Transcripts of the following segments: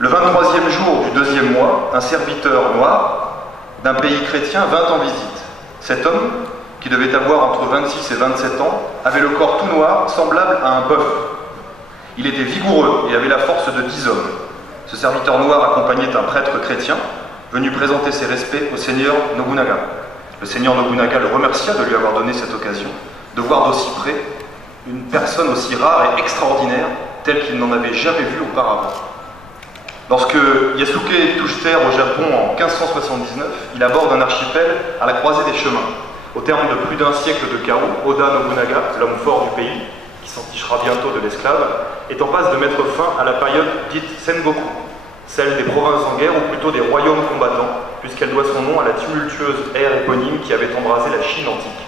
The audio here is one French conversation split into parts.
Le 23e jour du 2e mois, un serviteur noir d'un pays chrétien vint en visite. Cet homme, qui devait avoir entre 26 et 27 ans, avait le corps tout noir, semblable à un bœuf. Il était vigoureux et avait la force de 10 hommes. Ce serviteur noir accompagnait un prêtre chrétien, venu présenter ses respects au seigneur Nobunaga. Le seigneur Nobunaga le remercia de lui avoir donné cette occasion de voir d'aussi près une personne aussi rare et extraordinaire, telle qu'il n'en avait jamais vue auparavant. Lorsque Yasuke touche terre au Japon en 1579, il aborde un archipel à la croisée des chemins. Au terme de plus d'un siècle de chaos, Oda Nobunaga, l'homme fort du pays, qui s'entichera bientôt de l'esclave, est en passe de mettre fin à la période dite Sengoku, celle des provinces en guerre ou plutôt des royaumes combattants, puisqu'elle doit son nom à la tumultueuse ère éponyme qui avait embrasé la Chine antique.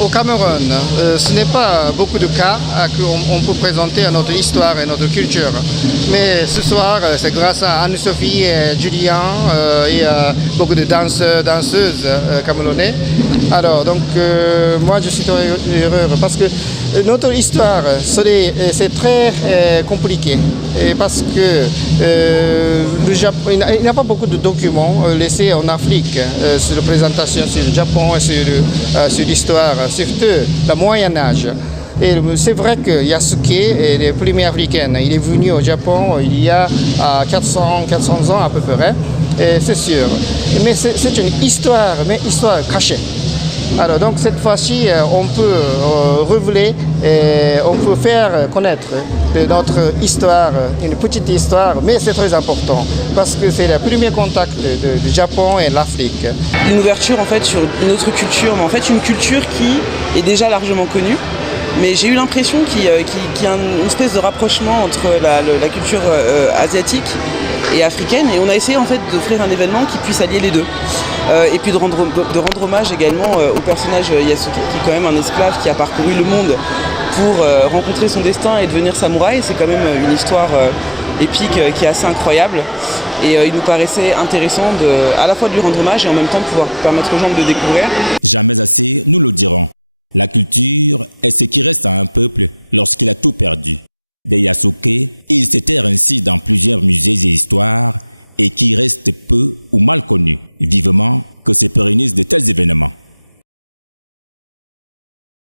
Au Cameroun, ce n'est pas beaucoup de cas qu'on peut présenter à notre histoire et notre culture. Mais ce soir, c'est grâce à Anne-Sophie et Julien et beaucoup de danseurs, danseuses camerounais. Alors, donc, moi, je suis très heureux parce que notre histoire, c'est très compliqué. Et parce que le Japon, il n'y a pas beaucoup de documents laissés en Afrique sur la présentation sur le Japon et sur l'histoire, surtout le Moyen-Âge. Et c'est vrai que Yasuke est le premier africain. Il est venu au Japon il y a 400 ans à peu près, c'est sûr. Mais c'est une histoire, mais histoire cachée. Alors donc cette fois-ci, on peut révéler, on peut faire connaître notre histoire, une petite histoire, mais c'est très important parce que c'est le premier contact du Japon et l'Afrique. Une ouverture en fait sur une autre culture, mais en fait une culture qui est déjà largement connue. Mais j'ai eu l'impression qu'il y a une espèce de rapprochement entre la culture asiatique et africaine, et on a essayé en fait d'offrir un événement qui puisse allier les deux. Et puis de rendre hommage également au personnage Yasuke, qui est quand même un esclave qui a parcouru le monde pour rencontrer son destin et devenir samouraï. C'est quand même une histoire épique qui est assez incroyable. Et il nous paraissait intéressant à la fois de lui rendre hommage et en même temps de pouvoir permettre aux gens de le découvrir.